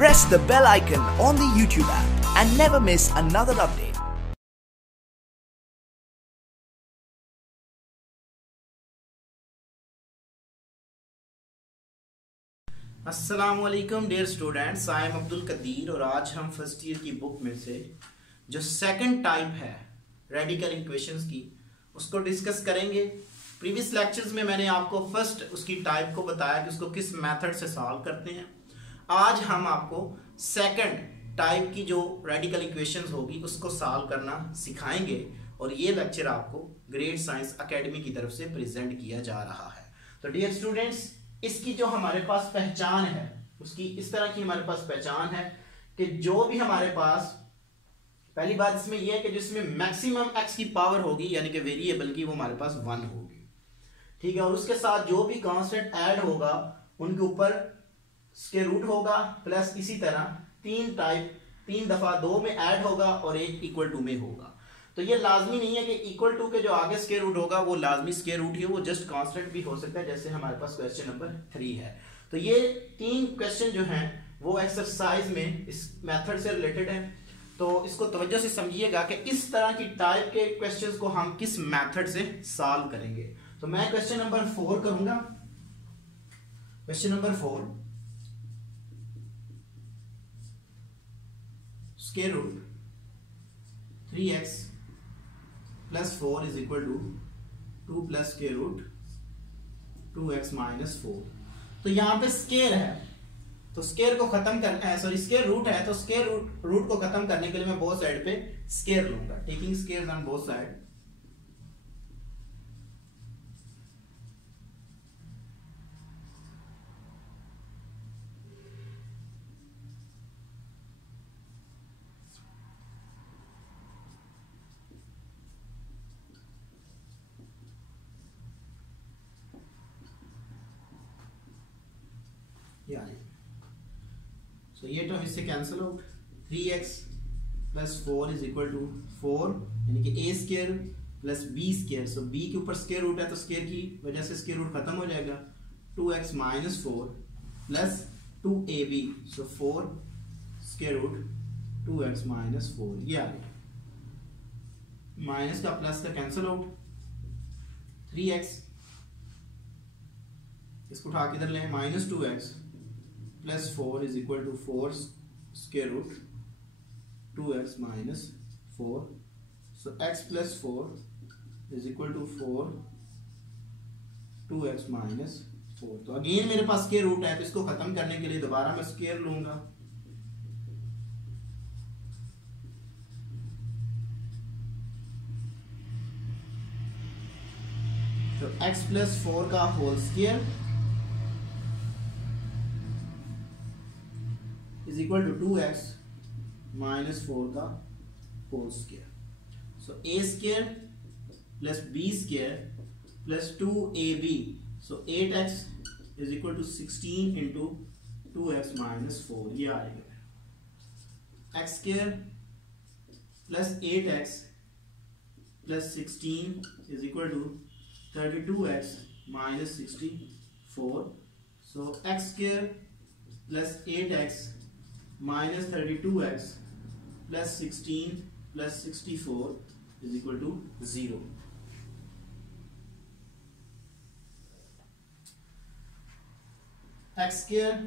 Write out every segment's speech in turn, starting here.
Press the bell icon on the YouTube app and never miss another update. अस्सलामुअलैकुम dear students, I am Abdul Qadir और आज हम first year की book में से जो सेकंड टाइप है रेडिकल इक्वेशंस की उसको डिस्कस करेंगे। प्रीवियस लेक्चर्स में मैंने आपको फर्स्ट उसकी टाइप को बताया कि उसको किस मेथड से सॉल्व करते हैं। आज हम आपको सेकंड टाइप की जो रेडिकल इक्वेशंस होगी उसको सॉल्व करना सिखाएंगे और ये लेक्चर आपको ग्रेड साइंस एकेडमी की तरफ से प्रेजेंट किया जा रहा है। तो डियर स्टूडेंट्स, इसकी जो हमारे पास पहचान है उसकी इस तरह की हमारे पास पहचान है कि जो भी हमारे पास पहली बात इसमें यह है कि जिसमें मैक्सिमम एक्स की पावर होगी यानी कि वेरिएबल की वो हमारे पास 1 होगी, ठीक है। और उसके साथ जो भी कांस्टेंट ऐड होगा उनके ऊपर स्क्वायर रूट होगा प्लस इसी तरह तीन दफा 2 में ऐड होगा और एक इक्वल टू में होगा। तो ये लाजमी नहीं है कि इक्वल टू के जो आगे स्क्वायर रूट होगा वो लाजमी स्क्वायर रूट ही हो, वो जस्ट कांस्टेंट भी हो सकता है, जैसे हमारे पास क्वेश्चन नंबर 3 है। तो ये 3 क्वेश्चन जो हैं वो एक्सरसाइज में इस मेथड से रिलेटेड है। तो इसको तवज्जो से समझिएगा कि इस तरह की टाइप के क्वेश्चंस को हम किस मेथड से सॉल्व करेंगे। तो मैं क्वेश्चन नंबर 4 करूंगा। Question number 4, square root 3x plus 4 is equal to 2 plus square root 2x minus 4। तो यहां पे स्क्वायर है तो स्क्वायर को खत्म करना है, सॉरी स्क्वायर रूट है तो स्क्वायर रूट को खत्म करने के लिए मैं बोथ साइड पे स्क्वायर लूंगा, taking squares on both side. तो ये तो इससे cancel out, 3x plus 4 is equal to 4 यानी कि a square plus b square. So b के ऊपर स्क्वायर रूट है तो स्क्वायर की वजह से स्क्वायर रूट खत्म हो जाएगा। 2x माइनस 4 प्लस 2ab, सो 4 स्क्वायर रूट 2x माइनस 4, ये आ गया। माइनस का प्लस का कैंसिल आउट, 3x इसको उठा के इधर लें, minus 2x plus 4 is equal to 4 square root 2x minus 4। So x plus 4 is equal to 4 2x minus 4। तो अगेन मेरे पास स्क्वायर रूट है तो इसको खत्म करने के लिए दोबारा मैं स्क्वायर लूंगा। तो x प्लस 4 का whole square is equal to 2x minus 4 का whole square. So a square plus b square plus 2ab. So 8x is equal to 16 into 2x minus 4. ये आएगा। x square plus 8x plus 16 is equal to 32x minus 64. So x square plus 8x minus 32x plus 16 plus 64 is equal to 0. x square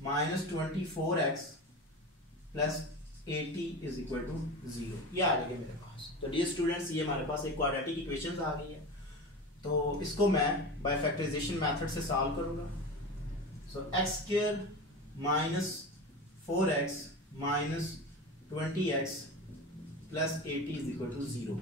minus 24x plus 80 is equal to 0, ये आ जाएगा मेरे पास। तो dear students, ये हमारे पास एक quadratic equations आ गई है तो इसको मैं बाय फैक्टराइजेशन मेथड से सॉल्व करूंगा। So x square minus 4x minus 20x plus 80 is equal to 0।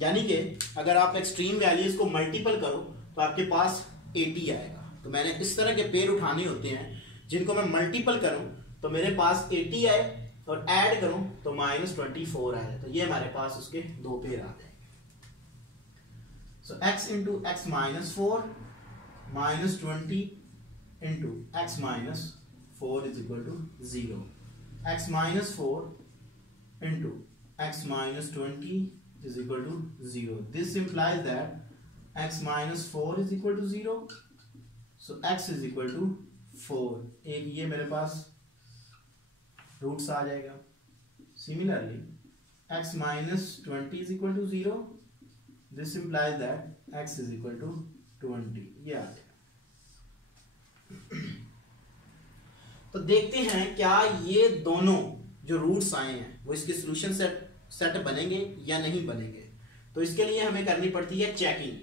यानी कि अगर आप एक्सट्रीम वैल्यूज को मल्टीपल करो तो आपके पास 80 आएगा। तो मैंने इस तरह के पेयर उठाने होते हैं जिनको मैं मल्टीपल करूं तो मेरे पास 80 आए और ऐड करूं तो माइनस 24 आए। तो ये हमारे पास उसके 2 पेयर आ जाएंगे। सो x into x minus 4 minus 20 into x minus 4 is equal to 0. X minus 4 into x minus 20 is equal to 0. This implies that x minus 4 is equal to 0. So x is equal to 4. एक ये मेरे पास roots आ जाएगा। Similarly x minus 20 is equal to 0, this implies that x is equal to 20। ये आ गया। तो देखते हैं क्या ये दोनों जो रूट्स आए हैं वो इसके सॉल्यूशन सेट बनेंगे या नहीं बनेंगे। तो इसके लिए हमें करनी पड़ती है चेकिंग।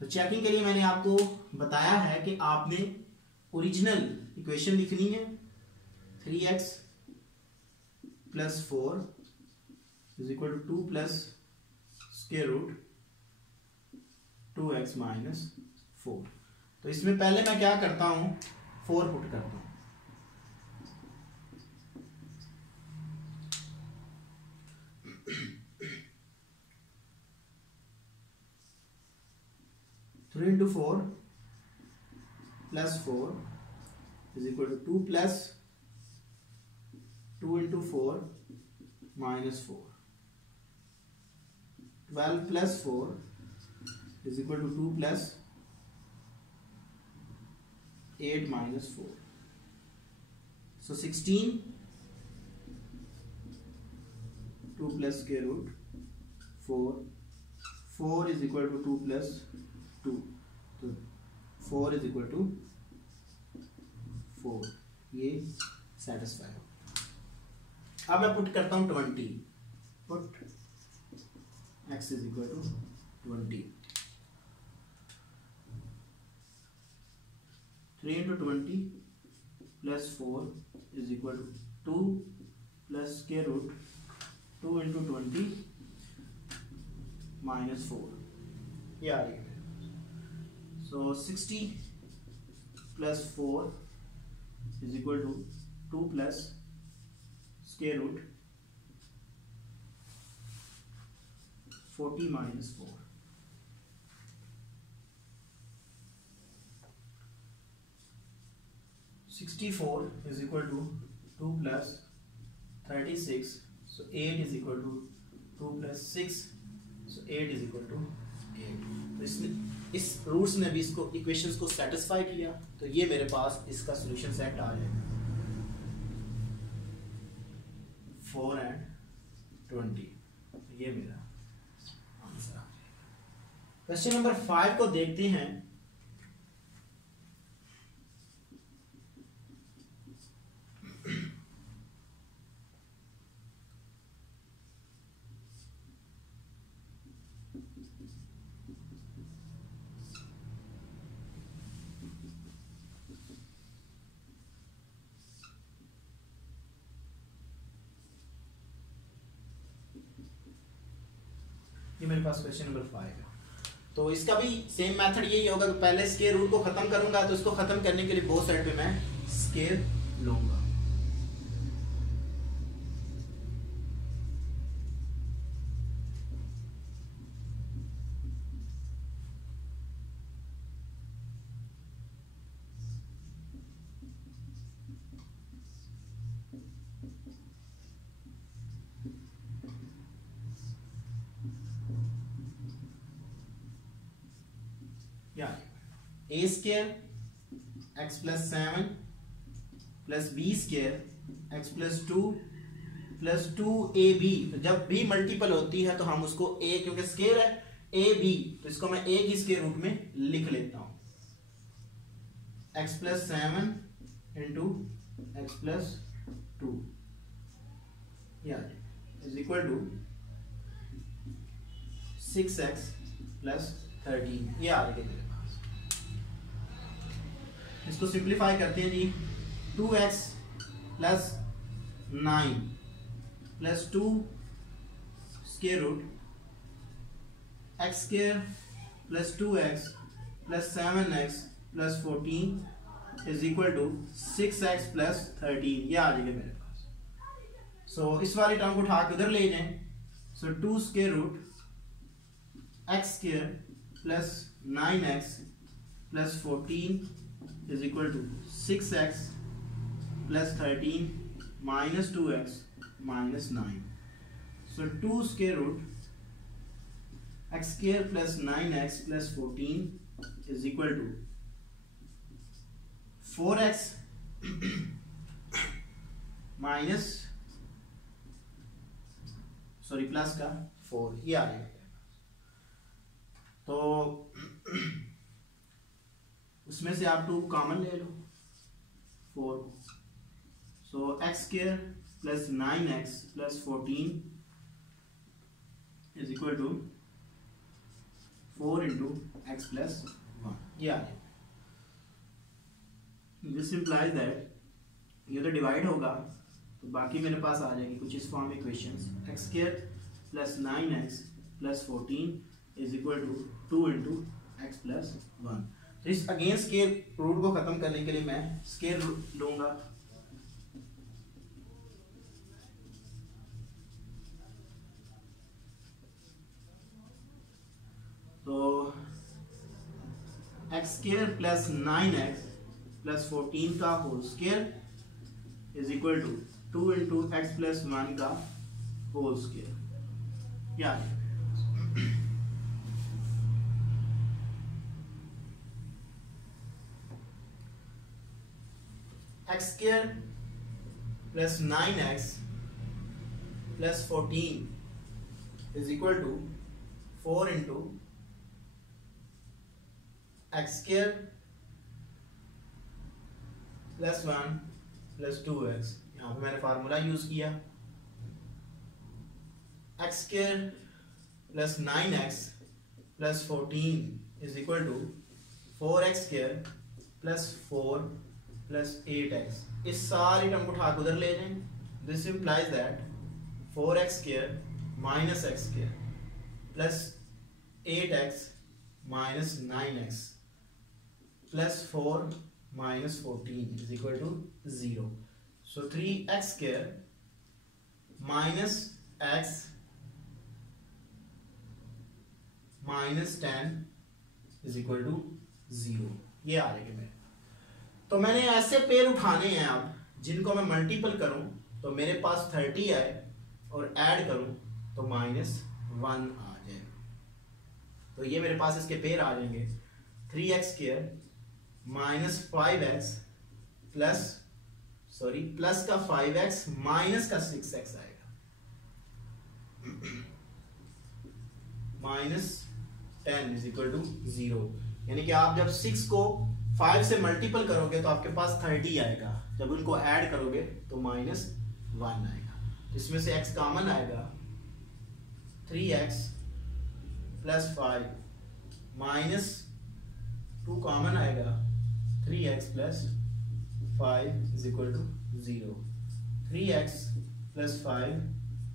तो चेकिंग के लिए मैंने आपको बताया है कि आपने ओरिजिनल इक्वेशन लिखनी है 3x + 4 = 2 + स्क्वायर रूट 2x - 4। तो इसमें पहले मैं क्या करता हूं, 4 पुट करता हूं। Three into 4 + 4 = 2 + 2 × 4 - 4। 12 + 4 = 2 + 8 - 4। So 16, 2 + square root 4, 4 is equal to 2 + 2, तो 4 is equal to 4, ये सेटिस्फाई हो। अब मैं पुट करता हूं 20, put x is equal to 20। 3 × 20 + 4 is equal to 2 + square root 2 × 20 - 4, ये आ रही है। So 60 + 4 is equal to 2 + square root 40 - 4। 64 is equal to 2 + 36, so 8 is equal to 2 + 6, so 8 is equal to 8। तो इसने इस रूट्स ने भी इसको इक्वेशंस को सेटिस्फाई किया, तो ये मेरे पास इसका सॉल्यूशन सेट आ जाएगा 4 and 20, ये मेरा आंसर आ जाएगा। क्वेश्चन नंबर 5 को देखते हैं। ये मेरे पास क्वेश्चन नंबर 5 है। तो इसका भी सेम मेथड यही होगा कि पहले स्क्वायर रूट को खत्म करूंगा, तो इसको खत्म करने के लिए बोथ साइड पे मैं स्क्वायर लूंगा। a square x + 7 + b square x + 2 + 2ab। तो जब भी मल्टीपल होती है तो हम उसको a, क्योंकि स्क्वायर है ab, तो इसको मैं a की स्क्वायर रूट में लिख लेता हूं। x + 7 × x + 2 is equal to 6x + 13, ये आ रही है मेरे पास। इसको सिंप्लीफाई करते हैं जी। 2x + 9 + 2 square root x² + 2x + 7x + 14 is equal to 6x + 13, ये आ जाएगा मेरे पास। सो इस वाली टर्म को उठा के उधर ले जाएं। सो 2 square root x² + 9x + 14 is equal to 6x + 13 - 2x - 9। So 2 square root x² + 9x + 14 is equal to 4x minus sorry plus का 4, ये आ जाएगा। तो उसमें से आप 2 कॉमन ले लो 4, so x square plus 9x plus 14 is equal to 4 into x plus 1, ये आ जाएगा। दिस इम्प्लाइज दैट ये तो डिवाइड होगा तो बाकी मेरे पास आ जाएगी कुछ इस फॉर्म में equations, x square plus 9x plus 14 is equal to 2 into x plus 1। तो इस अगेन स्क्वायर रूट को खत्म करने के लिए मैं स्क्वायर लूंगा, तो x square plus 9x plus 14 का whole square is equal to 2 into x plus 1 का होल स्क्वायर, क्या x square plus 9x plus 14 is equal to 4 into x square plus 1 plus 2x, यहाँ पे मैंने फार्मूला यूज किया, x square plus 9x plus 14 is equal to 4x square plus 4 plus 8x। इस सारी term को उठा के उधर ले जाएं। This implies that 4x square minus x square plus 8x minus 9x plus 4 minus 14 is equal to 0। So 3x square minus x minus 10 is equal to 0, ये आ जाएगा मेरे। तो मैंने ऐसे पेयर उठाने हैं अब जिनको मैं मल्टीपल करूं तो मेरे पास 30 आए और ऐड करूं तो माइनस 1 आ जाएगा। तो ये मेरे पास इसके पेयर आ जाएंगे 3x square minus 5x plus sorry plus का 5x माइनस का 6x आएगा, माइनस 10 इज इक्वल टू 0। यानी कि आप जब 6 को 5 से मल्टीपल करोगे तो आपके पास 30 आएगा, जब उनको ऐड करोगे तो माइनस 1 आएगा। इसमें से x कॉमन आएगा, 3x प्लस 5 माइनस 2 कॉमन आएगा, 3x plus 5 is equal to 0। 3x plus 5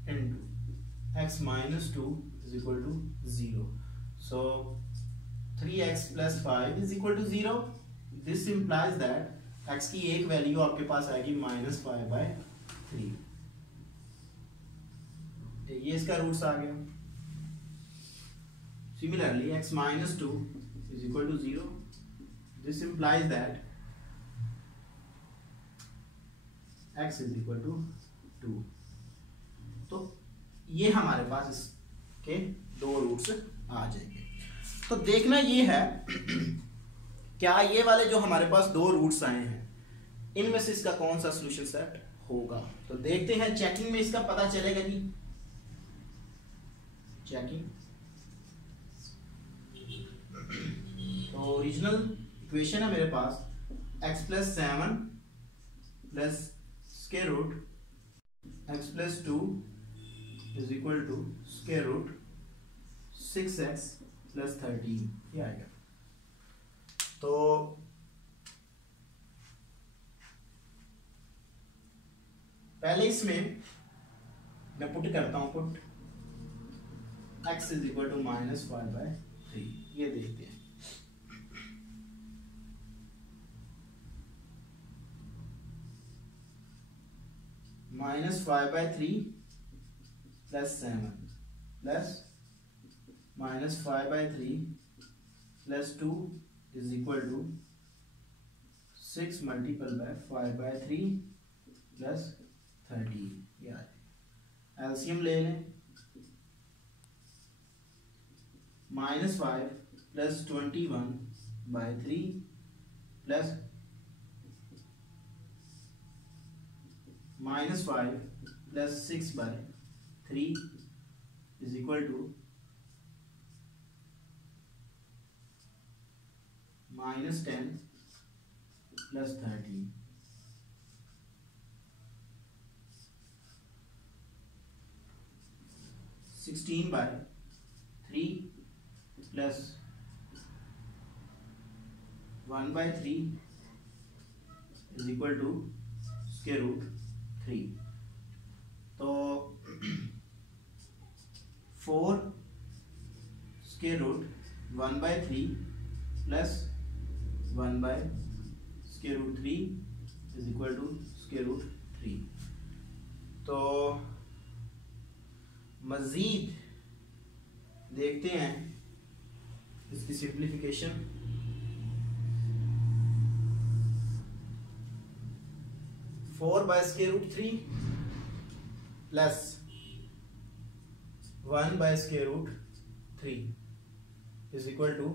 into x minus 2 is equal to 0। So 3x plus 5 is equal to 0. This implies that x की एक value आपके पास आएगी minus 5/3। ये इसका roots आ गया। Similarly, x minus 2 is equal to 0. This implies that x is equal to 2. तो ये हमारे पास इसके 2 रूट्स आ जाएंगे। तो देखना ये है क्या ये वाले जो हमारे पास 2 रूट्स आए हैं इनमें से इसका कौन सा सॉल्यूशन सेट होगा। तो देखते हैं, चेकिंग में इसका पता चलेगा जी। चेकिंग, तो ओरिजिनल इक्वेशन है मेरे पास x plus 7 plus square root x plus 2 is equal to square root 6x plus 13, ये आएगा। तो पहले इसमें मैं पुट करता हूं, put x is equal to minus 5/3, ये देखते हैं। Minus 5/3 plus 7 plus minus 5/3 plus 2 is equal to 6 multiple by 5/3 plus 13, ये आ जाए। एलसीएम ले लें, -5 plus 21/3 plus -5 + 6/3 is equal to -10 + 13। 16/3 + 1/3 is equal to √3। तो 4 √1/3 + 1/√3 इज इक्वल टू √3। तो मजीद देखते हैं इसकी simplification. 4/√3 + 1/√3 is equal to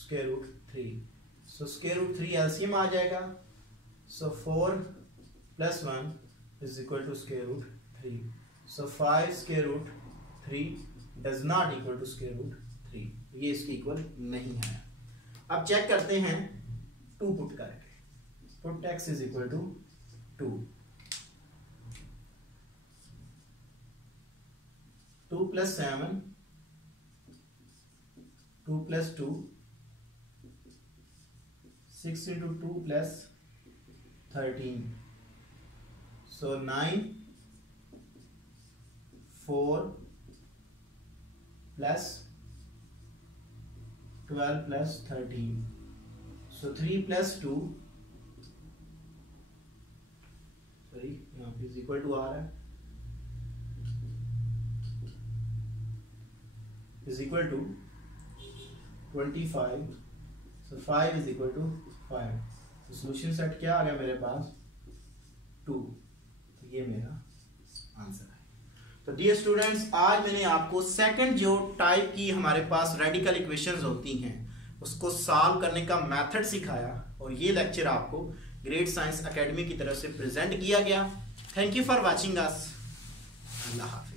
√3। So √3 LCM आ जाएगा। So 4 + 1 is equal to √3। So 5 √3 does not equal to √3। ये इसके इक्वल नहीं है। अब चेक करते हैं 2 पुट करके। Put x is equal to 2 + 7 2 + 2 6 × 2 + 13 so 9 4 + 12 + 13 so 3 + 2 sorry यहाँ पे इज इक्वल टू आ रहा है is equal to 25 so 5 is equal to 5। तो सोल्यूशन सेट क्या आ गया मेरे पास 2। तो ये मेरा आंसर है। तो डियर स्टूडेंट्स, आज मैंने आपको सेकंड जो टाइप की हमारे पास रेडिकल इक्वेशंस होती हैं उसको सॉल्व करने का मेथड सिखाया और ये लेक्चर आपको ग्रेट साइंस एकेडमी की तरफ से प्रेजेंट किया गया। Thank you for watching us. अल्लाह हाफ़िज़।